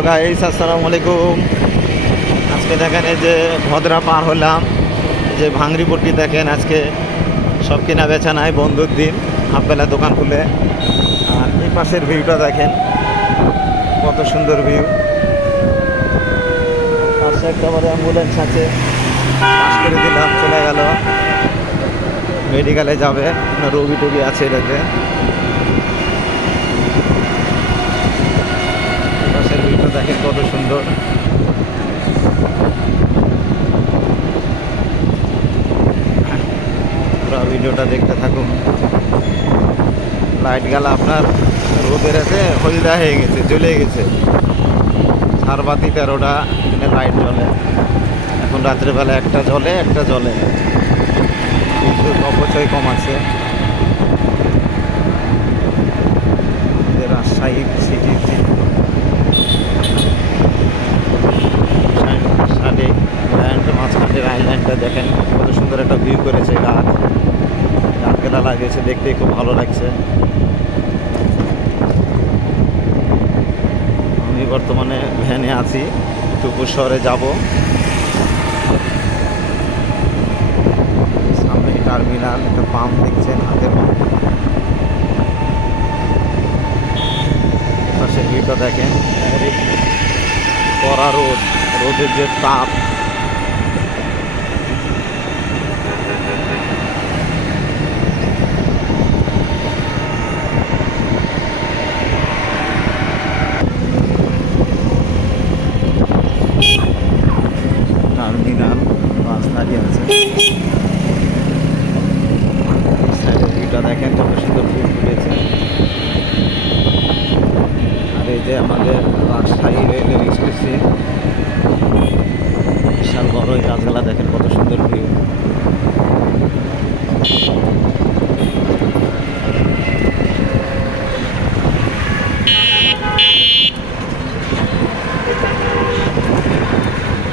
Hello guys আসসালামু আলাইকুম। আজকে দেখেন এই যে ভদ্রা পার হলাম। যে ভাঙড়িপট্টি দেখেন আজকে সব কেনা বেচা নাই বন্ধুর দিন, হাফবেলা দোকান খুলে। আর এই পাশের ভিউটা দেখেন, কত সুন্দর ভিউ পাশে একেবারে অ্যাম্বুলেন্স আছে পাস করে দিলাম, চলে গেল। মেডিকেলে যাবে রোগী টুগী আছে এটাতে পাশের ভিউটা দেখেন কত সুন্দর। পুরো ভিডিওটা দেখতে থাকুন। লাইট গেল আপনার রোদের এতে হলদা হয়ে গেছে, জ্বলে গেছে। সারবাতি তেরোটা লাইট জ্বলে। এখন রাত্রেবেলা একটা জ্বলে একটা জ্বলে। বিদ্যুৎ অপচয় কম আছে। দেখেন, কত সুন্দর একটা ভিউ করেছে গাছ গাছগুলা লাগিয়েছে দেখতে খুব ভালো লাগছে। আমি বর্তমানে ভ্যানে আছি টুকুর শহরে যাব। সামনে টার্মিনাল, একটা পাম্প দেখছেন হাতের পাশে ভিউটা দেখেন। কড়া রোদ, রোদের যে তাপ টার্মিনাল বাস দাঁড়িয়ে আছে সাইডে ভিউটা দেখেন কত সুন্দর ফুল ফুটেছে যে আমাদের রাজশাহী রেলওয়ে স্টেশন বিশাল বড় এই গাছগুলা দেখেন কত সুন্দর ভিউ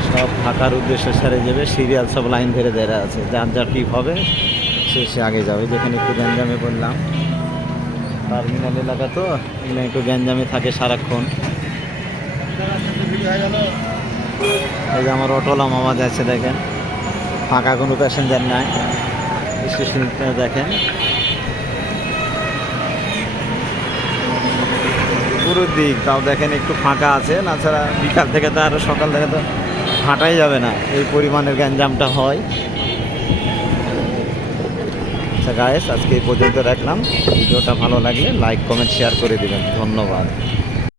সব ঢাকার উদ্দেশ্যে সেরে যাবে সিরিয়াল সব লাইন ধরে দেওয়া আছে। যার যার টিপ হবে, সে সে আগে যাবে। যেখানে একটু গ্যাঞ্জামে বললাম টার্মিনাল এলাকা তো এগুলো একটু গ্যাঞ্জামে থাকে সারাক্ষণ। এই যে আমার অটোলা মামা যাচ্ছে দেখেন। ফাঁকা কোনো প্যাসেঞ্জার নাই। স্টেশন দেখেন। পুরো দিক, তাও দেখেন একটু ফাঁকা আছে। তাছাড়া বিকাল থেকে তো আরও সকাল থেকে তো হাঁটাই যাবে না। এই পরিমাণের গ্যাঞ্জামটা হয়। আচ্ছা গায়েস আজকে এই পর্যন্ত রাখলাম। ভিডিওটা ভালো লাগলে লাইক কমেন্ট শেয়ার করে দেবেন। ধন্যবাদ।